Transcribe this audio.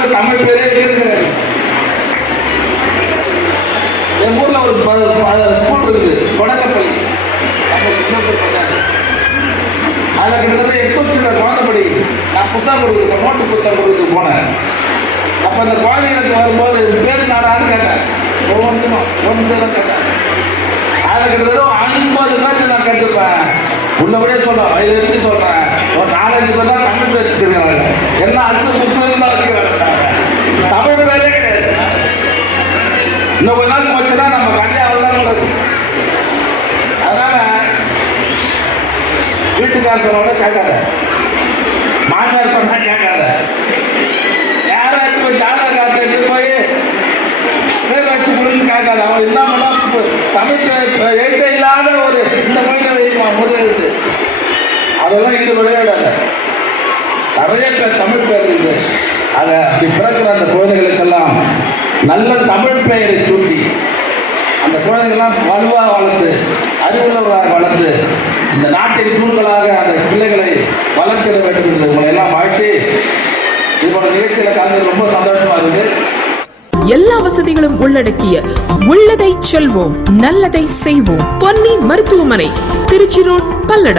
நாலு தமிழ் பேரே இருக்கிறது என் ஊர்ல ஒரு ஸ்கூல் இருக்குது கொடக்கப்பள்ளி அதில் கிட்டத்தட்ட எட்நூத்தி சில குழந்தை படிக்குது நான் புத்தகம் கொடுக்குறேன் நோட்டு புத்தகம் கொடுக்குறது போனேன். அப்போ அந்த குழந்தைகளுக்கு வரும்போது பேர் நாடான்னு கேட்டேன் ஒவ்வொன்றும் ஒன்று கேட்டேன் அதில் கிட்டத்தட்ட ஐம்பது பேர்த்து நான் கேட்டிருப்பேன். உள்ளபடியே சொல்லுவோம் இன்னும் கொஞ்ச நாள் போச்சுன்னா நம்ம கல்யாணம் அவ்வளோதான் நடக்கும் அதனால வீட்டுக்கார சொன்னோட கேட்காத. மாமியார் சொன்னா கேட்காத. யாராச்சும் போய் ஜாதக கார்டு எடுத்து போய் பேர் வச்சு கொடுன்னு கேட்காத. அவன் என்ன பண்ணா தமிழ் எழுத்த இல்லாத ஒரு இந்த மொழியில வைப்பான் முதல் எழுத்து. அதெல்லாம் இங்க விளையாடாத. நிறைய பேர் தமிழ் பேர் இருக்கு. அதை அப்படி பிறக்கிற அந்த குழந்தைகளை நல்ல தமிழ் பெயரை சூட்டி அந்த குழந்தைகள்லாம் வலுவாக வளர்த்து அறிவுள்ளவராக வளர்த்து இந்த நாட்டின் தூண்களாக அந்த பிள்ளைகளை வளர்த்திட வேண்டும் என்று உங்களை எல்லாம் வாழ்த்தி இதோட நிகழ்ச்சியில் கலந்து ரொம்ப சந்தோஷமா இருக்கு எல்லா வசதிகளும் உள்ளடக்கிய உள்ளதை செல்வோம் நல்லதை செய்வோம். பொன்னி மருத்துவமனை திருச்சி ரோட் பல்லடம்